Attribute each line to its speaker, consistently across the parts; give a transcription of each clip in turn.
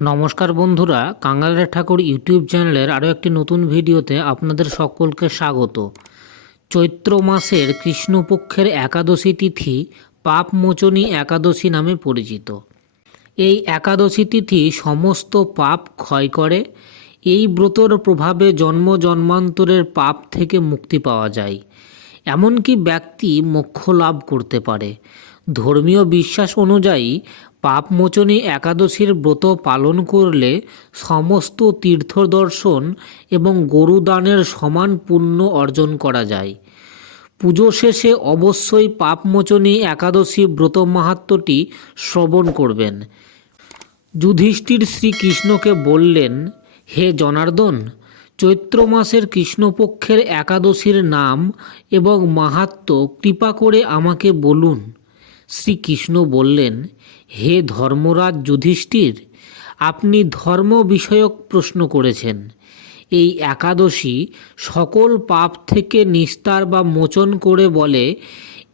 Speaker 1: নমস্কার বন্ধুরা কাঙ্গালের ঠাকুর ইউটিউব চ্যানেলের আরও একটি নতুন ভিডিওতে আপনাদের সকলকে স্বাগত। চৈত্র মাসের কৃষ্ণপক্ষের একাদশী তিথি পাপমোচনী একাদশী নামে পরিচিত। এই একাদশী তিথি সমস্ত পাপ ক্ষয় করে, এই ব্রতর প্রভাবে জন্ম জন্মান্তরের পাপ থেকে মুক্তি পাওয়া যায়। এমনকি ব্যক্তি মোক্ষ লাভ করতে পারে। ধর্মীয় বিশ্বাস অনুযায়ী পাপমোচনী একাদশীর ব্রত পালন করলে সমস্ত তীর্থ দর্শন এবং গরুদানের সমান পুণ্য অর্জন করা যায়। পুজো শেষে অবশ্যই পাপমোচনী একাদশী ব্রত মাহাত্ম্যটি শ্রবণ করবেন। যুধিষ্ঠির শ্রীকৃষ্ণকে বললেন, হে জনার্দন, চৈত্র মাসের কৃষ্ণপক্ষের একাদশীর নাম এবং মাহাত্ম্য কৃপা করে আমাকে বলুন। শ্রীকৃষ্ণ বললেন, হে ধর্মরাজ যুধিষ্ঠির, আপনি ধর্ম বিষয়ক প্রশ্ন করেছেন। এই একাদশী সকল পাপ থেকে নিস্তার বা মোচন করে বলে,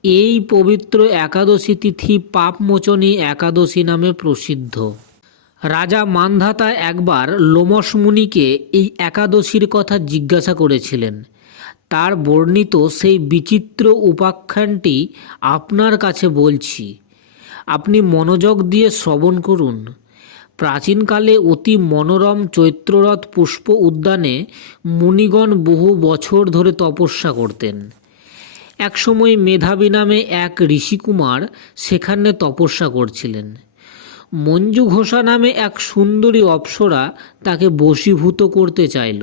Speaker 1: এই পবিত্র একাদশী তিথি পাপমোচনী একাদশী নামে প্রসিদ্ধ। রাজা মানধাতা একবার লোমস মুনিকে এই একাদশীর কথা জিজ্ঞাসা করেছিলেন। তার বর্ণিত সেই বিচিত্র উপাখ্যানটি আপনার কাছে বলছি। আপনি মনোযোগ দিয়ে শ্রবণ করুন। প্রাচীনকালে অতি মনোরম চৈত্ররথ পুষ্প উদ্যানে মুনিগণ বহু বছর ধরে তপস্যা করতেন। একসময় মেধাবী নামে এক ঋষিকুমার সেখানে তপস্যা করছিলেন। মঞ্জু ঘোষা নামে এক সুন্দরী অপ্সরা তাকে বশীভূত করতে চাইল।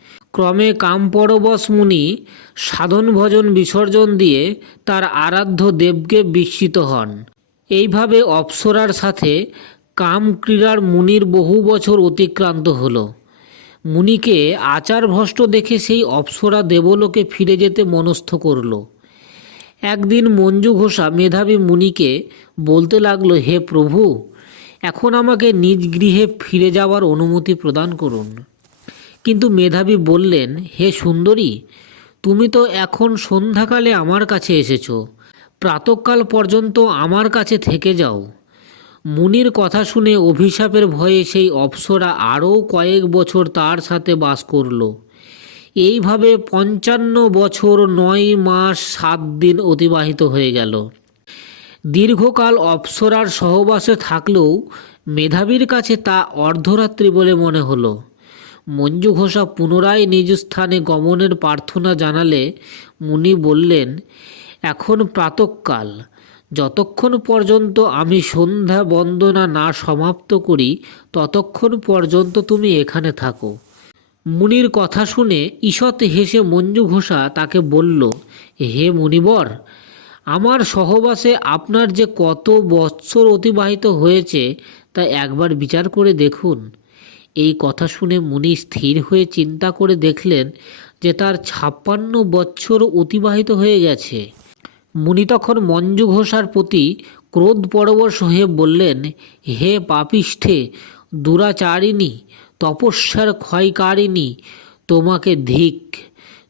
Speaker 1: ক্রমে কামপরবশ মুনি সাধন ভজন বিসর্জন দিয়ে তার আরাধ্য দেবকে বিস্মিত হন। এইভাবে অপ্সরার সাথে কাম ক্রীড়ার মুনির বহু বছর অতিক্রান্ত হলো। মুনিকে আচার ভ্রষ্ট দেখে সেই অপ্সরা দেবলোকে ফিরে যেতে মনস্থ করল। একদিন মঞ্জু ঘোষা মেধাবী মুনিকে বলতে লাগল, হে প্রভু, এখন আমাকে নিজ গৃহে ফিরে যাওয়ার অনুমতি প্রদান করুন। কিন্তু মেধাবী বললেন, হে সুন্দরী, তুমি তো এখন সন্ধ্যাকালে আমার কাছে এসেছ। প্রাতকাল পর্যন্ত আমার কাছে থেকে যাও মুনির কথা শুনে অভিশাপের ভয়ে সেই অপ্সরা আরও কয়েক বছর তার সাথে বাস করল। এইভাবে পঞ্চান্ন বছর নয় মাস সাত দিন অতিবাহিত হয়ে গেল। দীর্ঘকাল অপ্সরার সহবাসে থাকলেও মেধাবীর কাছে তা অর্ধরাত্রি বলে মনে হলো। মঞ্জু ঘোষা পুনরায় নিজ স্থানে গমনের প্রার্থনা জানালে মুনি বললেন, এখন প্রাতকাল। যতক্ষণ পর্যন্ত আমি সন্ধ্যা বন্দনা না সমাপ্ত করি, ততক্ষণ পর্যন্ত তুমি এখানে থাকো। মুনির কথা শুনে ঈষৎ হেসে মঞ্জু ঘোষা তাকে বলল, হে মুনিবর, আমার সহবাসে আপনার যে কত বৎসর অতিবাহিত হয়েছে, তা একবার বিচার করে দেখুন। এই কথা শুনে মুনি স্থির হয়ে চিন্তা করে দেখলেন যে তার ছাপ্পান্ন বৎসর অতিবাহিত হয়ে গেছে। মুনি তখন মঞ্জু ঘোষার প্রতি ক্রোধ পরবশ হয়ে বললেন, হে পাপিষ্ঠে, দুরাচারিণী, তপস্যার ক্ষয়কারিণী, তোমাকে ধিক,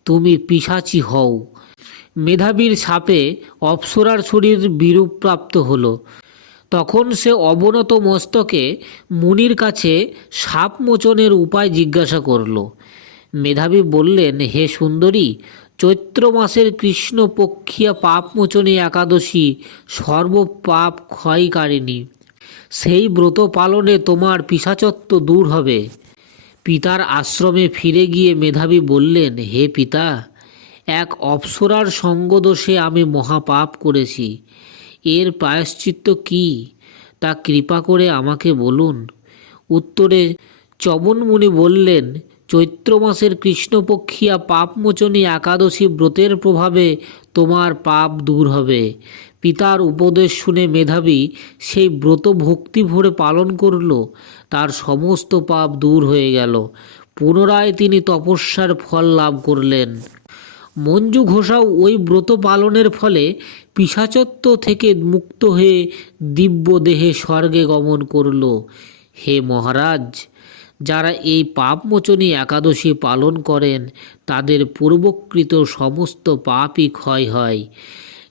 Speaker 1: তুমি পিসাচি হও। মেধাবীর ছাপে অপ্সরার শরীর বিরূপ প্রাপ্ত হলো। তখন সে অবনত মস্তকে মুনির কাছে সাপ মোচনের উপায় জিজ্ঞাসা করল। মেধাবী বললেন, হে সুন্দরী, চৈত্র মাসের কৃষ্ণপক্ষিয়া পাপমোচনী একাদশী সর্বপাপ ক্ষয়কারিণী। সেই ব্রত পালনে তোমার পিসাচত্ব দূর হবে পিতার আশ্রমে ফিরে গিয়ে মেধাবী বললেন, হে পিতা, এক অপ্সরার সঙ্গদোষে আমি মহাপাপ করেছি। এর প্রায়শ্চিত্ত কি? তা কৃপা করে আমাকে বলুন। উত্তরে, চবনমুনি বললেন, চৈত্র মাসের কৃষ্ণপক্ষিয়া পাপমোচনী একাদশী ব্রতের প্রভাবে তোমার পাপ দূর হবে। পিতার উপদেশ শুনে মেধাবী সেই ব্রত ভক্তি ভরে পালন করল। তার সমস্ত পাপ দূর হয়ে গেল। পুনরায় তিনি তপস্যার ফল লাভ করলেন। মঞ্জু ঘোষাও ওই ব্রত পালনের ফলে পিসাচত্ব থেকে মুক্ত হয়ে দিব্য দেহে স্বর্গে গমন করল। হে মহারাজ, যারা এই পাপমোচনী একাদশী পালন করেন, তাদের পূর্বকৃত সমস্ত পাপই ক্ষয় হয়।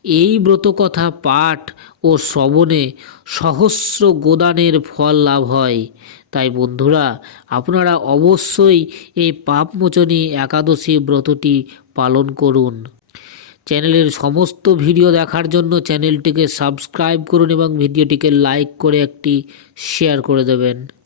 Speaker 1: এই ব্রতকথা পাঠ ও শ্রবণে সহস্র গোদানের ফল লাভ হয়। তাই বন্ধুরা, আপনারা অবশ্যই এই পাপমোচনী একাদশী ব্রতটি পালন করুন। চ্যানেলের সমস্ত ভিডিও দেখার জন্য চ্যানেলটিকে সাবস্ক্রাইব করুন এবং ভিডিওটিকে লাইক করে একটি শেয়ার করে দেবেন।